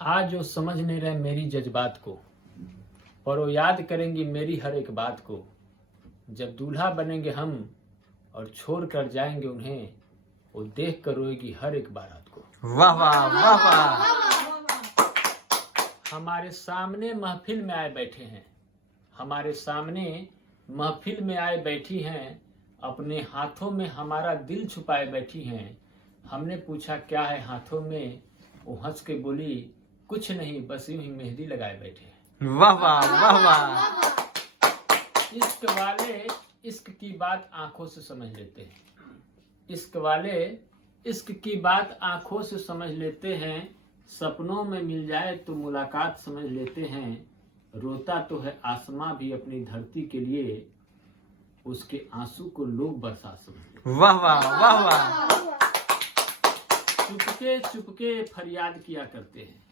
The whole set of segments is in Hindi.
आज वो समझ नहीं रहे मेरी जज्बात को, पर वो याद करेंगी मेरी हर एक बात को। जब दूल्हा बनेंगे हम और छोड़ कर जाएंगे उन्हें, वो देख कर रोएगी हर एक बारात को। वाह वाह वाह वाह। हमारे सामने महफिल में आए बैठे हैं, हमारे सामने महफिल में आए बैठी हैं, अपने हाथों में हमारा दिल छुपाए बैठी हैं। हमने पूछा क्या है हाथों में, वो हंस के बोली कुछ नहीं, बस यूं ही मेहंदी लगाए बैठे हैं। वाह वाह वाह वाह। इश्क वाले इश्क की बात आंखों से समझ लेते हैं, इश्क वाले इश्क की बात आंखों से समझ लेते हैं। सपनों में मिल जाए तो मुलाकात समझ लेते हैं। रोता तो है आसमां भी अपनी धरती के लिए, उसके आंसू को लोग बरसात समझते हैं। वाह वाह वाह वाह। चुपके चुपके फरियाद किया करते हैं,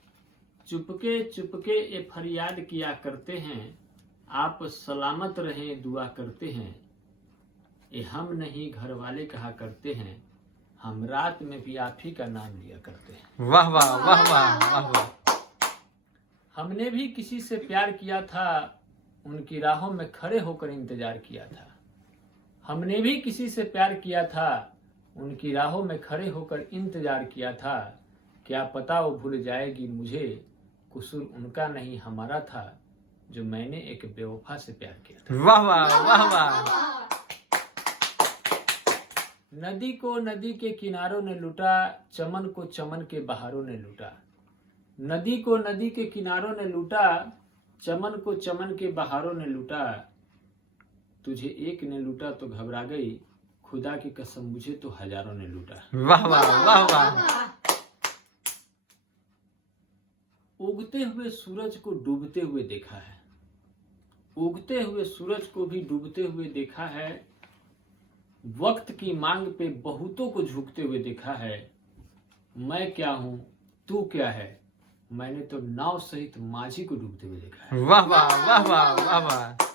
चुपके चुपके ये फरियाद किया करते हैं। आप सलामत रहें दुआ करते हैं। ये हम नहीं घर वाले कहा करते हैं, हम रात में भी आप ही का नाम लिया करते हैं। वाह वाह वाह वाह वाह वाह। हमने भी किसी से प्यार किया था, उनकी राहों में खड़े होकर इंतजार किया था। हमने भी किसी से प्यार किया था, उनकी राहों में खड़े होकर इंतजार किया था। क्या पता वो भूल जाएगी मुझे, कसूर उनका नहीं हमारा था, जो मैंने एक बेवफा से प्यार किया था। वाह वाह वाह वाह। नदी को नदी के किनारों ने लूटा, चमन को चमन के बहारों ने लूटा। नदी को नदी के किनारों ने लूटा, चमन को चमन के बहारों ने लूटा। तुझे एक ने लूटा तो घबरा गई, खुदा की कसम मुझे तो हजारों ने लूटा। वाह वाह वाह वाह। उगते हुए सूरज को डूबते हुए देखा है, उगते हुए सूरज को भी डूबते हुए देखा है। वक्त की मांग पे बहुतों को झुकते हुए देखा है। मैं क्या हूँ तू क्या है, मैंने तो नाव सहित माझी को डूबते हुए देखा है। वाह वाह वाह वाह वाह वाह।